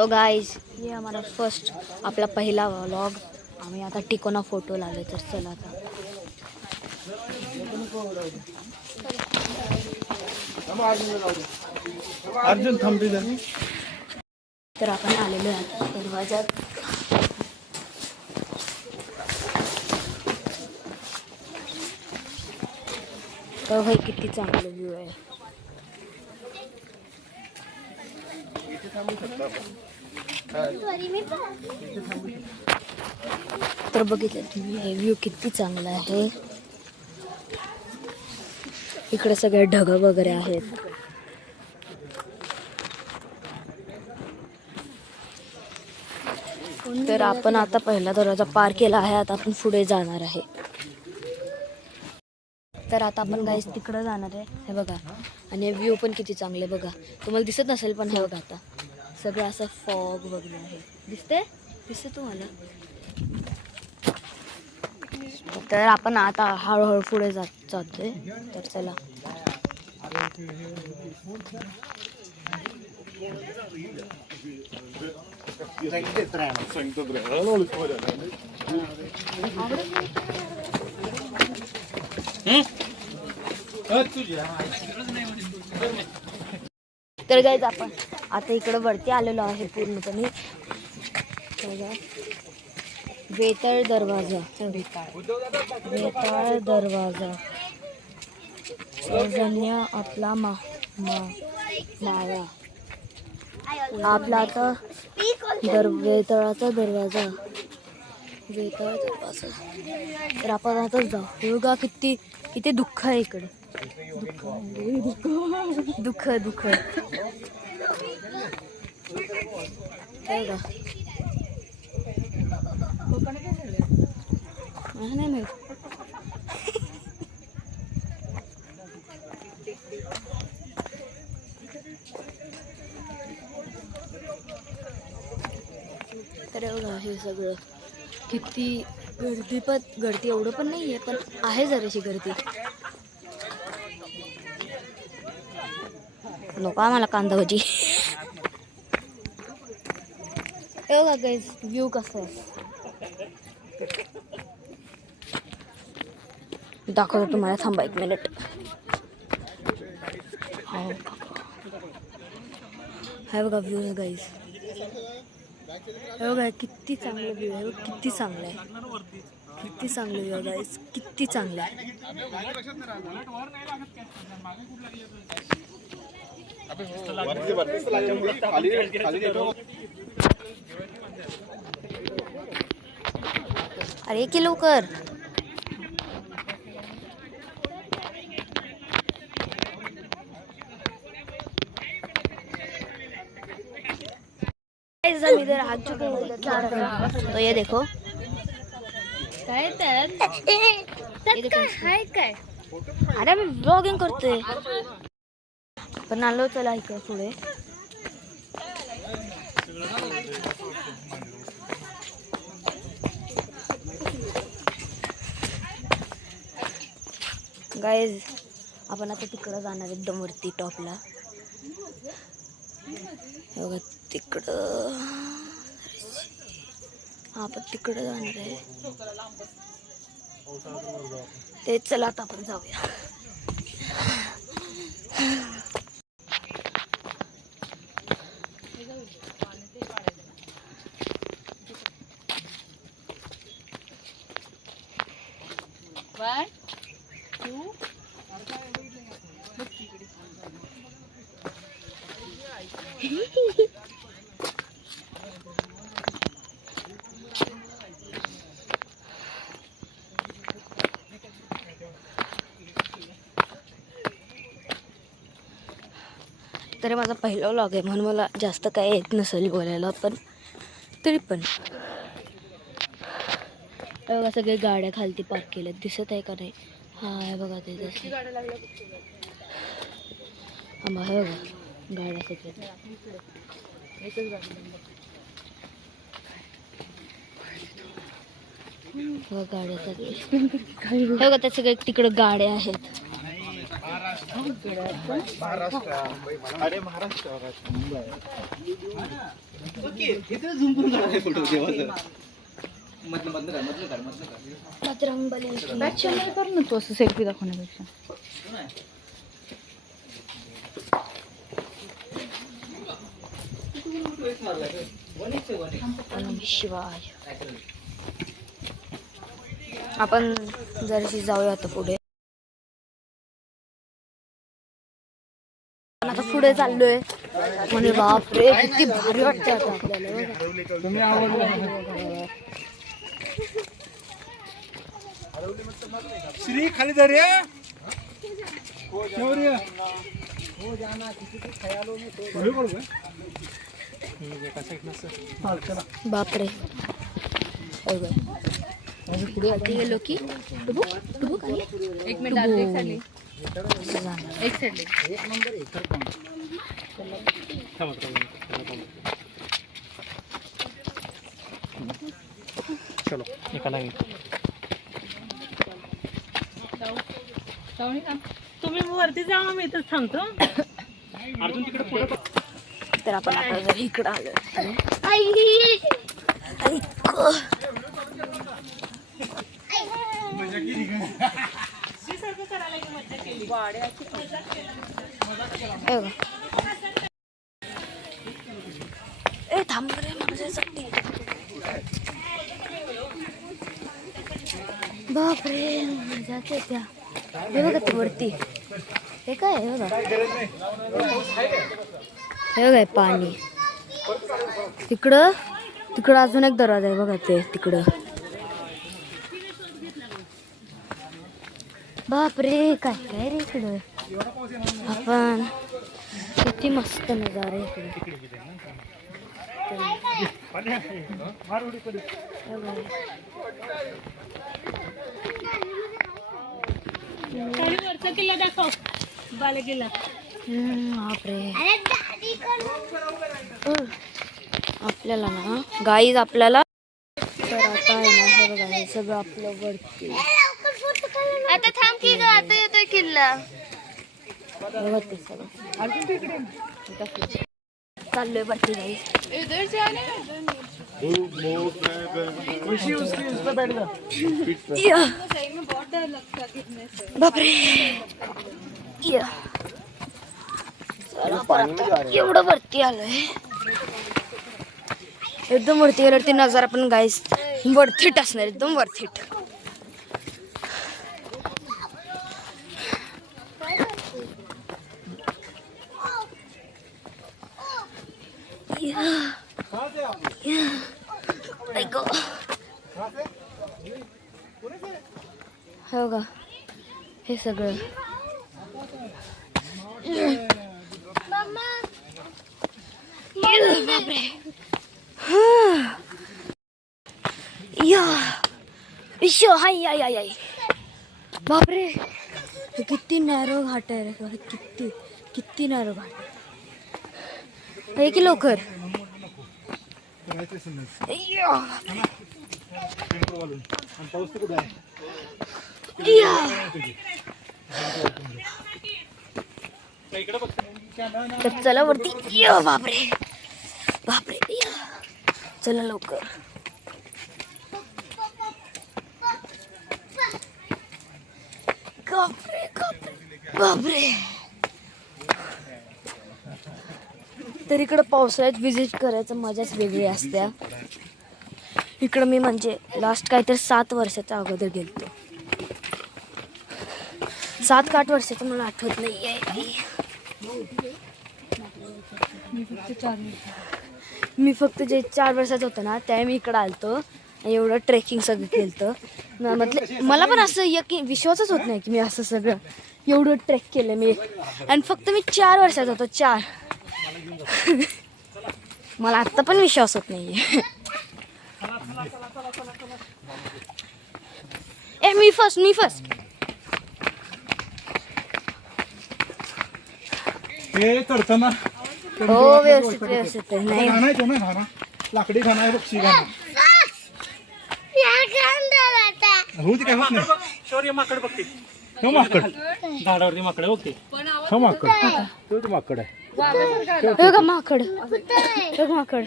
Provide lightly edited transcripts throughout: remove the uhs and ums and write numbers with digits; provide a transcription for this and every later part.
तो गाइस ये हमारा फर्स्ट आपला पहिला व्लॉग. आम्ही आता टिकोना फोटो लावले. तर चला आता अर्जुन थांबी. तर आपण आलेलो आहे दरवाजात. तर भाई किती चांगलं व्ह्यू आहे. तर बघितलं तुम्ही हे व्ह्यू किती चांगला आहे. इकडे सगळे ढग वगैरे आहेत. तर आपण आता पहिला दरवाजा पार केला आहे. आता आपण पुढे जाणार आहे. तर आता आपण गाईस तिकडे जाणार आहे. हे बघा आणि व्ह्यू पण किती चांगले बघा. तुम्हाला दिसत नसेल पण हे बघा आता सगळं असं फॉग वगैरे आहे. दिसते तुम्हाला. तर आपण आता हळूहळू पुढे जातोय. तर चला तर गाईज आपण आता इकडे वरती आलेलो आहे पूर्णपणे. वेताळ दरवाजा. वेताळ दरवाजा सौजन्य आपला माळा. आपला आता वेताळाचा दरवाजा. वेताळ दरवाजा. तर आपण आता जाऊ. बघा किती दुःख आहे इकडे. दुःख नाही माहित. तर बघा हे सगळं किती गर्दी एवढं पण नाहीये पण आहे जराशी गर्दी. नको आम्हाला कांदा भजी. बघा गाईज व्ह्यू कसं आहे. दाखवतो तुम्हाला. थांबा 1 मिनिट. हा बघा व्ह्यू गाईज. हे बघा किती चांगलं व्ह्यू आहे. किती चांगलं आहे. किती चांगलं व्ह्यू गाईज. किती चांगलं आहे. अरे की लवकर. हम इधर आ चुके हैं. तो ये देखो काय काय. अरे मी ब्लॉगिंग करतोय. पण आलो. चला इकडे पुढे. गाईज आपण आता तिकडं जाणार एकदम वरती टॉपला. हे बघा तिकडं. आपण तिकडं जाणार आहे. ते चला आता आपण जाऊया. तर माझा पहिला व्लॉग आहे म्हणून मला जास्त काय येत नसेल बोलायला. पण तरी पण बघा सगळे गाड्या खालती पार्क केल्यात. दिसत आहे का नाही. हा हे बघा ते हे बघा गाड्या सगळ्या. गाड्या सगळे. हे बघा त्या सगळे तिकडं गाड्या आहेत. अरे महाराष्ट्र मुंबई ओके इथे झूम करून काढायचा फोटो देवाचा मधलं बजरंगबली बॅकच्या कर ना तू असं सेल्फी दाखवण्यापेक्षा. शिवाय आपण जराशी जाऊया आता पुढे. आता पुढे चाललोय म्हणजे बापरे किती भारी वाटतं आता आपल्याला. श्री खाली दर्या शौर्य हो जाना किसी के ख्यालों में तो बापरे पुढे आधी गेलो की एक मिनिट एक साइड चलो निकाला तुम्ही वरती जावा मी इथं थांबतो. अर्जुन तिकडे पुढे तर आपण आता जर इकडं आलो ए थांब रे माझ्यासाठी. बापरे मजाच आहे त्या. हे बघा ते वरती हे काय आहे बघा. हे बघा पाणी तिकडं तिकडं अजून एक दरवाजा आहे बघा ते तिकडं. बापरे काय काय रे इकडं. आपण किती मस्त नजारा इकडे. वरचा किल्ला दाखव बालेकिल्ला. बापरे आपल्याला ना गाईज आपल्याला तर आता आहे ना हे बघा हे सगळं आपलं वरती. आता थांब की ग आता येतोय किल्ला. वरती सगळं चाललोय वरती गाईज. बापरे एवढं वरती आलोय. एकदम वरती गेल्यावर ती नजारा पण गाईस वरतीट असणार एकदम वरतीट. हो का हे सगळं बापरे बापरे किती नॅरो घाट आहे रे. किती किती नॅरो घाट आहे की लवकर. तर चला वरती. बापरे बापरे चला लवकर. बापरे बापरे. तर इकडं पावसाळ्यात व्हिजिट करायचं मजाच वेगळी असते. इकडं मी म्हणजे लास्ट काहीतरी 7 वर्षाच्या अगोदर गेलतो. 7 का 8 वर्षाचं मला आठवत नाही आहे. मी फक्त जे 4 वर्षाचं होतं ना त्यावेळी मी इकडं आलतो. एवढं ट्रेकिंग सगळं केलं. मतलब मला पण असं विश्वासच होत नाही की मी असं सगळं एवढं ट्रेक केलं मी. आणि फक्त मी 4 वर्षाचा होतो 4. मला आत्ता पण विश्वास होत नाहीये. मी फर्स्ट हे चढताना हो व्यवस्थित नाही घाणायचं ना घाणा लाकडी घाणा आहे पक्षी घाणा हो ते काय होत नाही. शौर्य माकड बघते हे माकड झाडावरती माकड आहे, ओके हे माकड तो माकड आहे हे का माकड हे का माकड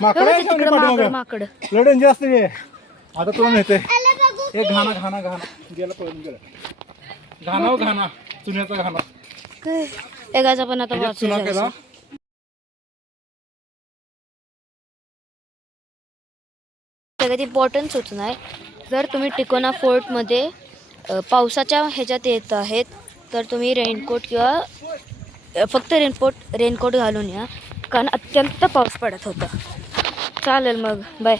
माकड आहे तिकडं माकड माकड लढण जास्त आहे आता तुला नेते हे घाणा घाणा घाणा गेला पळून गेला घाणा हो घाणा चुन्याचा घाणा एकाचा पण आता ह्याच्यात चुना केला सगळ्यात इम्पॉर्टंट सूचना आहे जर तुम्ही टिकोना फोर्टमध्ये पावसाच्या ह्याच्यात येत आहेत तर तुम्ही रेनकोट किंवा फक्त रेनकोट घालून या कारण अत्यंत पाऊस पडत होता चालेल मग बाय